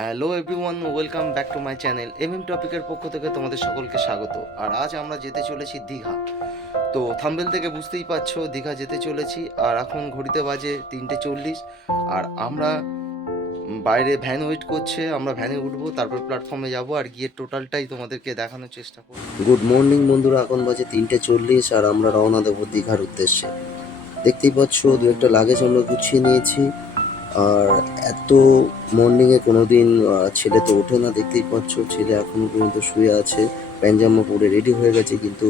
Hello everyone, welcome back to my channel. টপিকের পক্ষ থেকে তোমাদের সকলকে স্বাগত। আর আজ আমরা যেতে চলেছি দীঘা। তো থাম্বেল থেকে বুঝতেই পারছো দীঘা যেতে চলেছি। আর এখন ঘড়িতে বাজে 3:40। আর আমরা বাইরে ভ্যান ওয়েট করছে, আমরা ভ্যানে উঠবো, তারপর প্ল্যাটফর্মে যাব আর গিয়ে টোটালটাই তোমাদেরকে দেখানোর চেষ্টা করব। গুড মর্নিং বন্ধুরা, এখন বাজে 3:40 আর আমরা রওনা দেবো দীঘার উদ্দেশ্যে। দেখতেই পাচ্ছ দু একটা লাগেজ আমরা গুছিয়ে নিয়েছি। আর এত মর্নিংয়ে কোনো দিন ছেলে তো ওঠে না, দেখতেই পাচ্ছ ছেলে এখনো পর্যন্ত শুয়ে আছে, প্যান্জামা পরে রেডি হয়ে গেছে, কিন্তু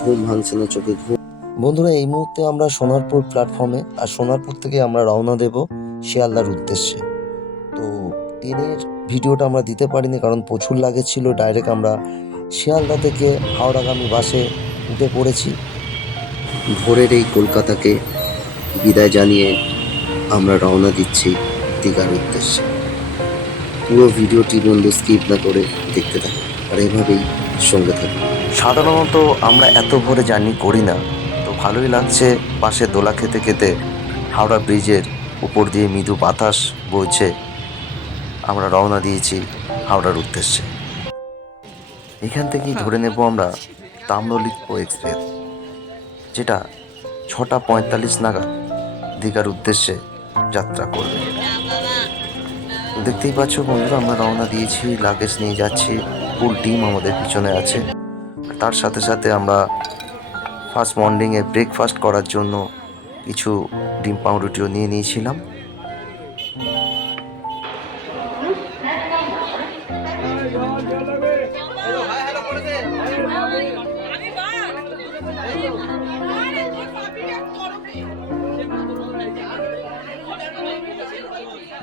ঘুম ভাঙছে না, চোখে ঘুম। বন্ধুরা, এই মুহূর্তে আমরা সোনারপুর প্ল্যাটফর্মে, আর সোনারপুর থেকে আমরা রওনা দেব শিয়ালদার উদ্দেশ্যে। তো ট্রেনের ভিডিওটা আমরা দিতে পারিনি কারণ প্রচুর লাগেজ ছিল। ডাইরেক্ট আমরা শিয়ালদা থেকে হাওড়াগামী বাসে উঠে পড়েছি। ভোরের এই কলকাতাকে বিদায় জানিয়ে আমরা রওনা দিচ্ছি দীঘার উদ্দেশ্যে। পুরো ভিডিওটি বন্ধু স্কিপ না করে দেখতে থাকুন আর এভাবেই সঙ্গে থাকুন। সাধারণত আমরা এত ভোরে জার্নি করি না, তো ভালোই লাগছে। পাশে দোলা খেতে খেতে হাওড়া ব্রিজের উপর দিয়ে মৃদু বাতাস বইছে। আমরা রওনা দিয়েছি হাওড়ার উদ্দেশ্যে। এখান থেকেই ধরে নেব আমরা তাম্রলিপ্ত এক্সপ্রেস, যেটা 6:45 নাগাদ দীঘার উদ্দেশ্যে যাত্রা করবে। দেখতেই পাচ্ছ বন্ধুরা, আমরা রওনা দিয়েছি, লাগেজ নিয়ে যাচ্ছি, ফুল টিম আমাদের পিছনে আছে। তার সাথে সাথে আমরা ফার্স্ট মর্নিংয়ে ব্রেকফাস্ট করার জন্য কিছু ডিম পাউরুটিও নিয়ে নিয়েছিলাম।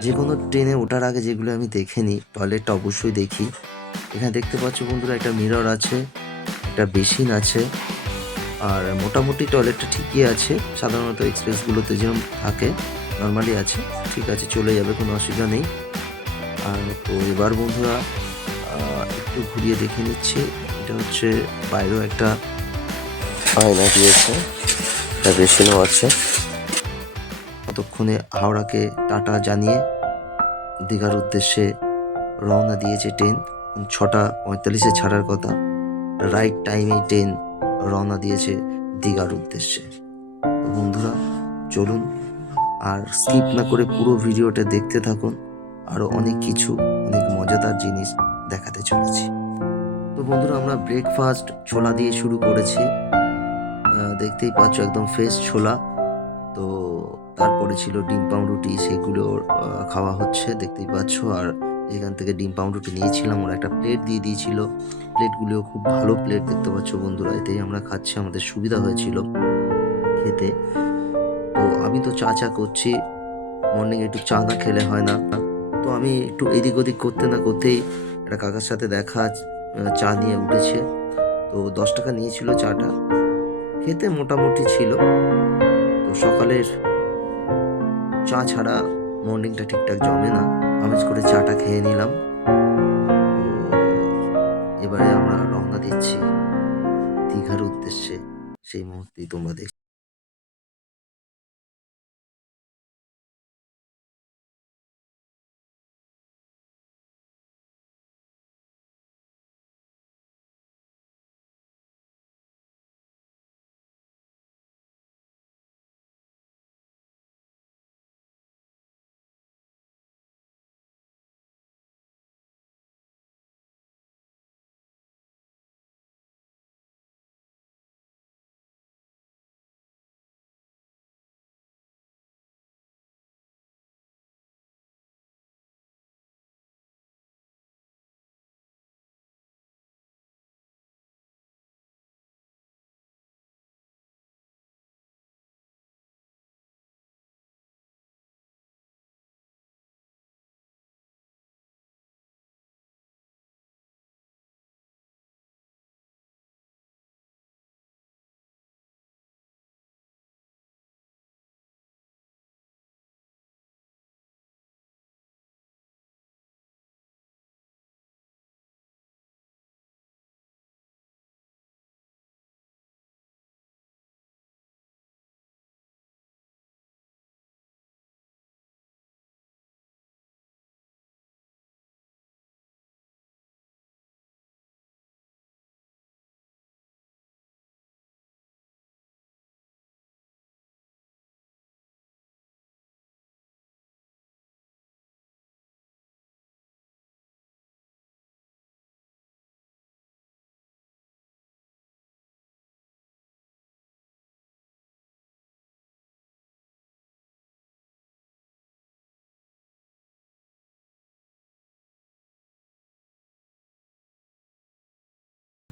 যে কোনো ট্রেনে ওঠার আগে যেগুলো আমি দেখে নিই, টয়লেটটা অবশ্যই দেখি। এখানে দেখতে পাচ্ছ বন্ধুরা, একটা মিরর আছে, একটা বেসিন আছে, আর মোটামুটি টয়লেটটা ঠিকই আছে। সাধারণত এক্সপ্রেসগুলোতে যেরকম থাকে নর্মালি আছে, ঠিক আছে, চলে যাবে, কোনো অসুবিধা নেই। আর তো এবার বন্ধুরা একটু ঘুরিয়ে দেখে নিচ্ছি। এটা হচ্ছে বাইরেও একটা আয়না দিয়েছে, একটা বেসিনও আছে। ততক্ষণে হাওড়াকে টাটা জানিয়ে দীঘার উদ্দেশ্যে রওনা দিয়েছে ট্রেন। 6:45 ছাড়ার কথা, রাইট টাইমে ট্রেন রওনা দিয়েছে দীঘার উদ্দেশ্যে। তো বন্ধুরা চলুন, আর স্কিপ না করে পুরো ভিডিওটা দেখতে থাকুন, আরও অনেক কিছু, অনেক মজাদার জিনিস দেখাতে চলেছি। তো বন্ধুরা, আমরা ব্রেকফাস্ট ছোলা দিয়ে শুরু করেছি। দেখতেই পাচ্ছ একদম ফ্রেশ ছোলা। তো তারপরে ছিল ডিম পাউরুটি, সেগুলো খাওয়া হচ্ছে, দেখতেই পাচ্ছ। আর যেখান থেকে ডিম পাউরুটি নিয়েছিলাম ওরা একটা প্লেট দিয়ে দিয়েছিল। প্লেটগুলিও খুব ভালো প্লেট, দেখতে পাচ্ছ বন্ধুরা। এতেই আমরা খাচ্ছি, আমাদের সুবিধা হয়েছিল খেতে। তো আমি তো চা করছি, মর্নিং একটু চা না খেলে হয় না। তো আমি একটু এদিক ওদিক করতে না করতেই একটা কাকার সাথে দেখা, চা নিয়ে উঠেছে। তো 10 টাকা নিয়েছিল চাটা, খেতে মোটামুটি ছিল। তো সকালের চা ছাড়া মর্নিংটা ঠিকঠাক জমে না, আমেজ করে চাটা খেয়ে নিলাম। তো এবারে আমরা রওনা দিচ্ছি দীঘার উদ্দেশ্যে, সেই মুহূর্তেই তোমরা দেখছো।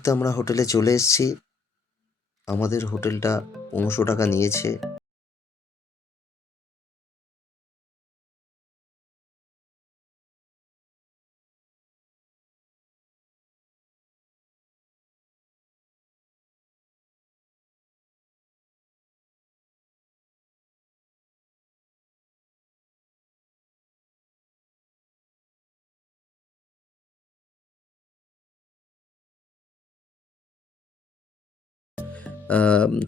মুহূর্তে আমরা হোটেলে চলে এসেছি। আমাদের হোটেলটা 1500 টাকা নিয়েছে।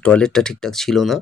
টয়লেটটা ঠিকঠাক ছিল না।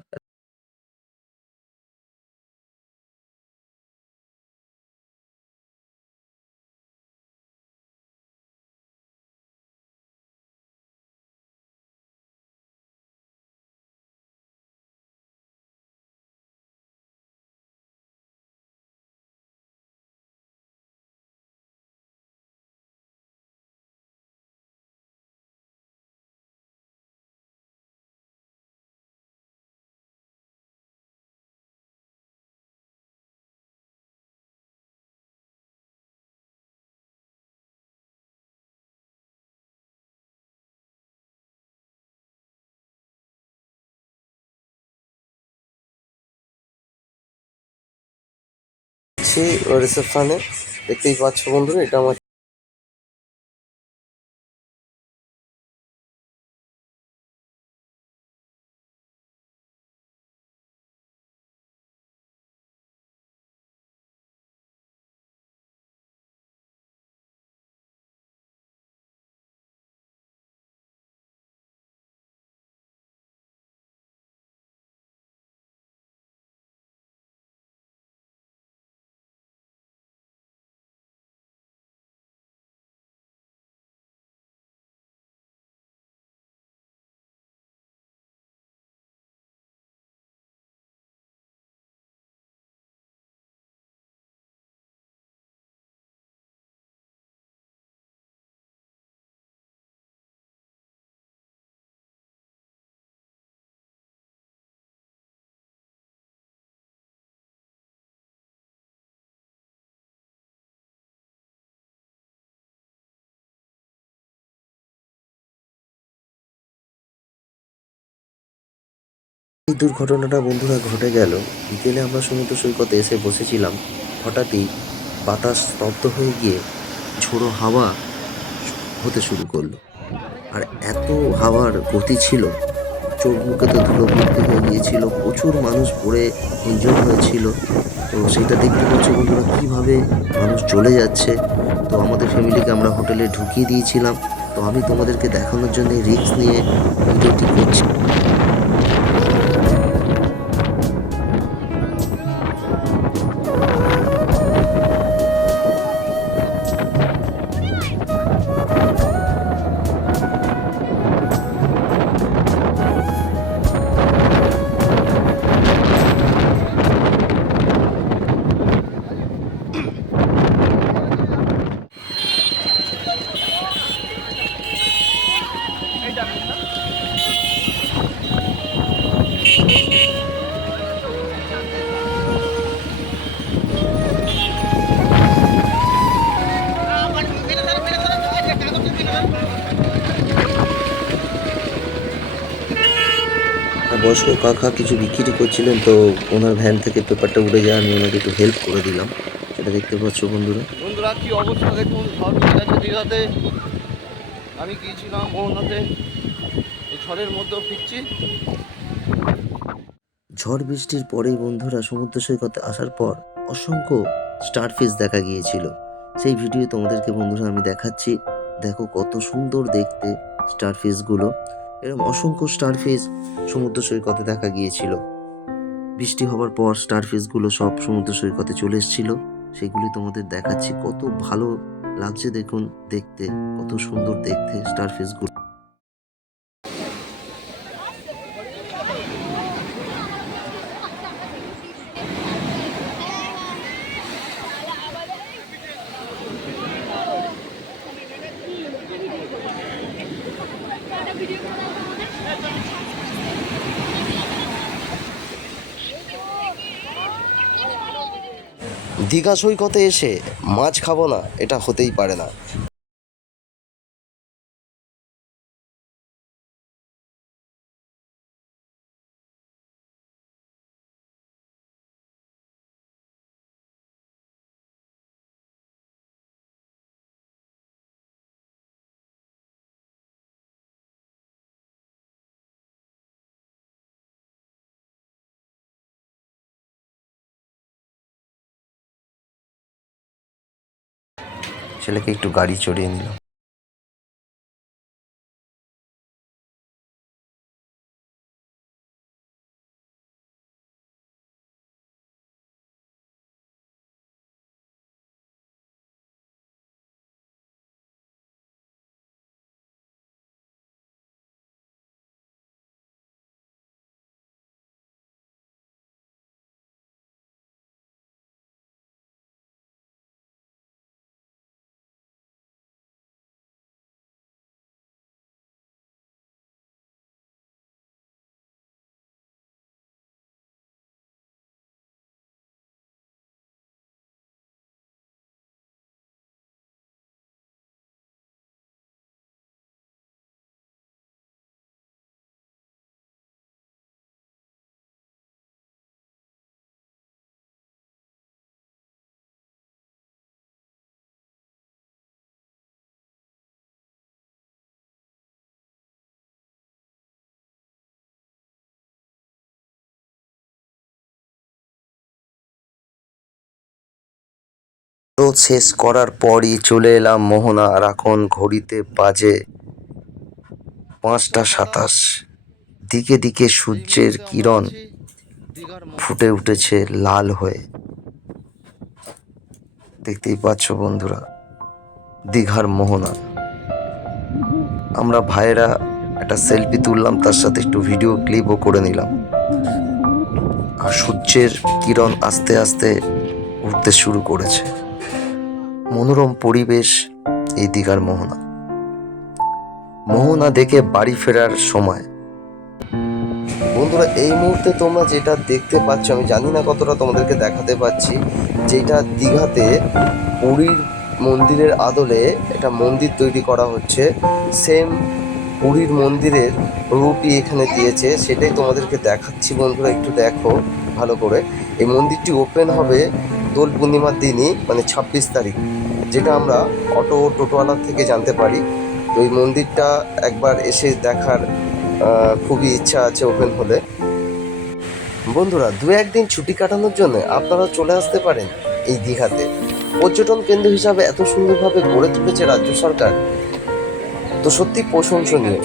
সেই রিসেপশনে দেখতেই পাচ্ছ বন্ধুরা, এটা আমার এই দুর্ঘটনাটা বন্ধুরা ঘটে গেল বিকেলে। আমরা সমুদ্র সৈকতে এসে বসেছিলাম, হঠাৎই বাতাস স্তব্ধ হয়ে গিয়ে ঝোড়ো হাওয়া হতে শুরু করলো। আর এত হাওয়ার গতি ছিল, চোখ মুখে তো ধুলো ভর্তি হয়ে গিয়েছিল, প্রচুর মানুষ পড়ে ইনজয় হয়েছিল। তো সেটা দেখতে পাচ্ছ বন্ধুরা কীভাবে মানুষ চলে যাচ্ছে। তো আমাদের ফ্যামিলিকে আমরা হোটেলে ঢুকিয়ে দিয়েছিলাম। তো আমি তোমাদেরকে দেখানোর জন্য রিস্ক নিয়ে ভিডিওটি করছি। বয়স্ক কাকা কিছু বিক্রি করছিলেন, তো ওনার ভ্যান থেকে পেপারটা উড়ে যায়, আমি ওনাকে একটু হেল্প করে দিলাম। সেটা দেখতে পাচ্ছ বন্ধুরা। বন্ধুরা কি অবস্থা দেখুন, ঝড় চলে গেছে দীঘাতে। আমি গিয়েছিলাম মোহনাতে, এই ঝড়ের মধ্যেও ফিরছি। ঝড় বৃষ্টির পরেই বন্ধুরা সমুদ্র সৈকতে আসার পর অসংখ্য স্টারফিশ দেখা গিয়েছিল। সেই ভিডিও তোমাদেরকে বন্ধুরা আমি দেখাচ্ছি। দেখো কত সুন্দর দেখতে স্টারফিশগুলো। এরকম অসংখ্য স্টারফিশ সমুদ্র সৈকতে দেখা গিয়েছিল। বৃষ্টি হওয়ার পর স্টারফিশগুলো সব সমুদ্র সৈকতে চলে এসেছিল। সেগুলি তোমাদের দেখাচ্ছি, কত ভালো লাগছে দেখুন দেখতে, কত সুন্দর দেখতে স্টারফিশগুলো। দীঘা সৈকতে এসে মাছ খাবো না, এটা হতেই পারে না। ছেলেকে একটু গাড়ি চড়িয়ে নিলাম। তো শেষ করার পরই চলে এলাম মোহনা। আর এখন ঘড়িতে বাজে 5টা 27। দিকে দিকে সূর্যের কিরণ ফুটে উঠেছে লাল হয়ে। দেখতেই পাচ্ছ বন্ধুরা, দীঘার মোহনা। আমরা ভাইয়েরা একটা সেলফি তুললাম, তার সাথে একটু ভিডিও ক্লিপও করে নিলাম। আর সূর্যের কিরণ আস্তে আস্তে উঠতে শুরু করেছে। মনোরম পরিবেশ এই দীঘার মোহনা। মোহনা দেখে বাড়ি ফেরার সময় বন্ধুরা, এই মুহূর্তে তোমরা যেটা দেখতে পাচ্ছ, আমি জানি না কতটা তোমাদেরকে দেখাতে পাচ্ছি, যেটা দীঘাতে পুরীর মন্দিরের আদলে একটা মন্দির তৈরি করা হচ্ছে। সেম পুরীর মন্দিরের রূপই এখানে দিয়েছে, সেটাই তোমাদেরকে দেখাচ্ছি বন্ধুরা, একটু দেখো ভালো করে। এই মন্দিরটি ওপেন হবে দোল পূর্ণিমার দিনই, মানে 26 তারিখ, যেটা আমরা টোটোওয়ালার থেকে জানতে পারি। তো এই মন্দিরটা একবার এসে দেখার খুবই ইচ্ছা আছে ওপেন হলে। বন্ধুরা, 1-2 দিন ছুটি কাটানোর জন্য আপনারা চলে আসতে পারেন এই দীঘাতে। পর্যটন কেন্দ্র হিসাবে এত সুন্দরভাবে গড়ে তুলেছে রাজ্য সরকার, তো সত্যি প্রশংসনীয়।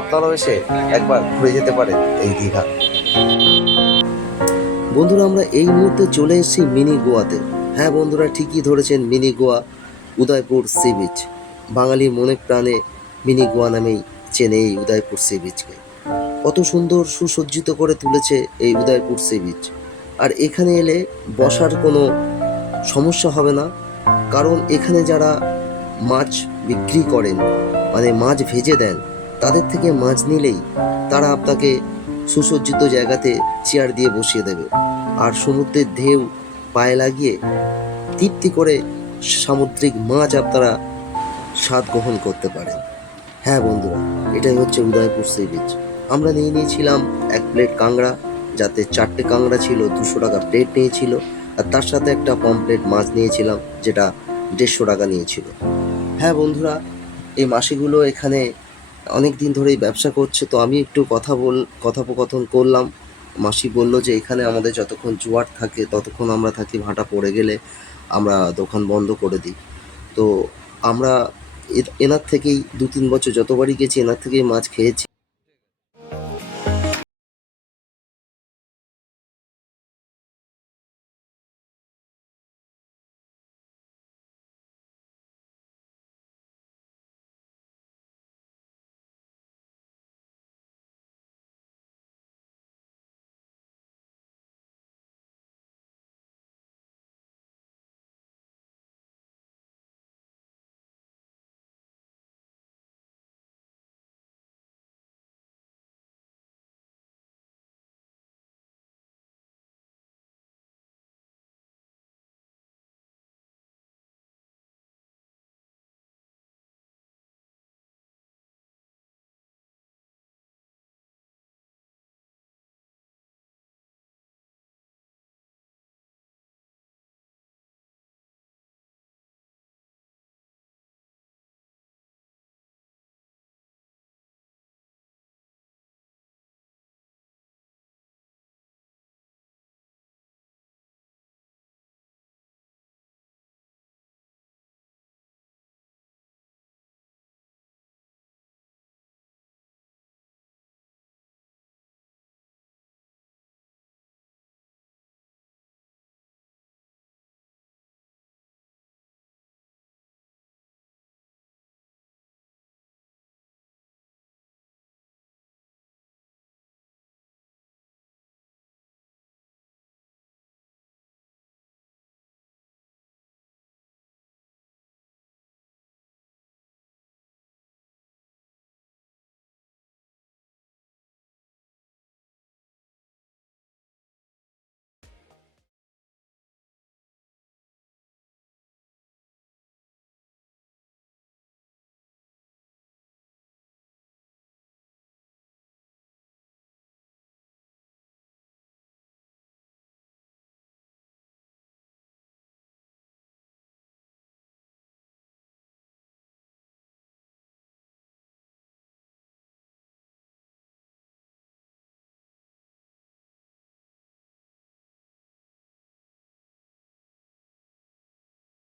আপনারাও এসে একবার ঘুরে যেতে পারেন এই দীঘা। বন্ধুরা, আমরা এই মুহূর্তে চলে এসেছি মিনি গোয়াতে। হ্যাঁ বন্ধুরা, ঠিকই ধরেছেন, mini Goa, Udaipur sea beach. বাঙালির মনে প্রাণে মিনি গোয়া নামেই চেনে এই উদয়পুর সি বিচকে। কত সুন্দর সুসজ্জিত করে তুলেছে এই উদয়পুর সি বিচ। আর এখানে এলে বসার কোনো সমস্যা হবে না, কারণ এখানে যারা মাছ বিক্রি করেন, মানে মাছ ভেজে দেন, তাদের থেকে মাছ নিলেই তারা আপনাকে সুসজ্জিত জায়গাতে চেয়ার দিয়ে বসিয়ে দেবে। আর সমুদ্রের ঢেউ পায়ে লাগিয়ে তৃপ্তি করে সামুদ্রিক মাছ আপনারা স্বাদ গ্রহণ করতে পারেন। হ্যাঁ বন্ধুরা, এটাই হচ্ছে উদয়পুর সি বিচ। আমরা নিয়েছিলাম 1 প্লেট কাংড়া, যাতে 4টে কাংড়া ছিল, 200 টাকা প্লেট নিয়েছিল। আর তার সাথে একটা পমপ্লেট মাছ নিয়েছিলাম, যেটা 150 টাকা নিয়েছিল। হ্যাঁ বন্ধুরা, এই মাসিগুলো এখানে অনেক দিন ধরেই ব্যবসা করছে, তো আমি একটু কথোপকথন করলাম। মাসি বলল যে এখানে আমাদের যতক্ষণ জোয়ার থাকে ততক্ষণ আমরা থাকি, ভাটা পড়ে গেলে আমরা দোকান বন্ধ করে দিই। তো আমরা এনার থেকেই 2-3 বছর যতবারই গেছি এনার থেকেই মাছ খেয়েছি।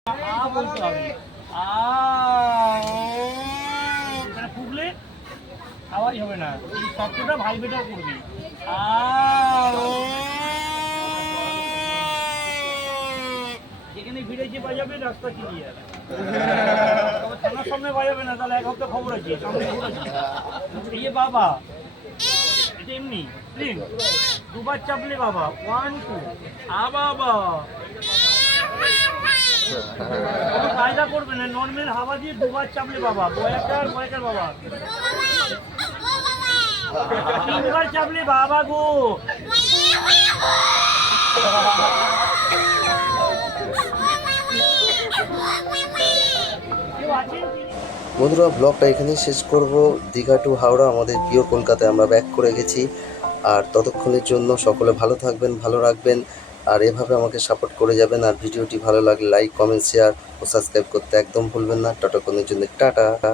বলতে হবে। এখানে ফুকলে আওয়াজ হবে না, এই শব্দটা ভাইব্রেটার করবে। যেখানে ভিড়েছে বাজাবে রাস্তা ক্লিয়ার, তবে থানার সামনে বাজাবে না, তাহলে এক হপ্তাহ খবর আছে সামনে ঘুরেছে। এই যে বাবা, এটা এমনি প্লেন, দুবার চাপলে বাবা, 1 2 বাবা, কোনো কায়দা করবে না, নর্মাল হাওয়া দিয়ে দুবার চাপলে বাবা, বয়াকার বয়াকার বাবা, 3বার চাপলে বাবা গো। কেউ আছেন কি? বন্ধুরা, ব্লগটা এখানেই শেষ করব। দীঘা টু হাওড়া আমাদের প্রিয় কলকাতায় আমরা ব্যাক করে গেছি। আর ততক্ষণের জন্য সকলে ভালো থাকবেন, ভালো রাখবেন, আর এভাবে আমাকে সাপোর্ট করে যাবেন। আর ভিডিওটি ভালো লাগলে লাইক, কমেন্ট, শেয়ার ও সাবস্ক্রাইব করতে একদম ভুলবেন না। ততক্ষণের জন্য টাটা।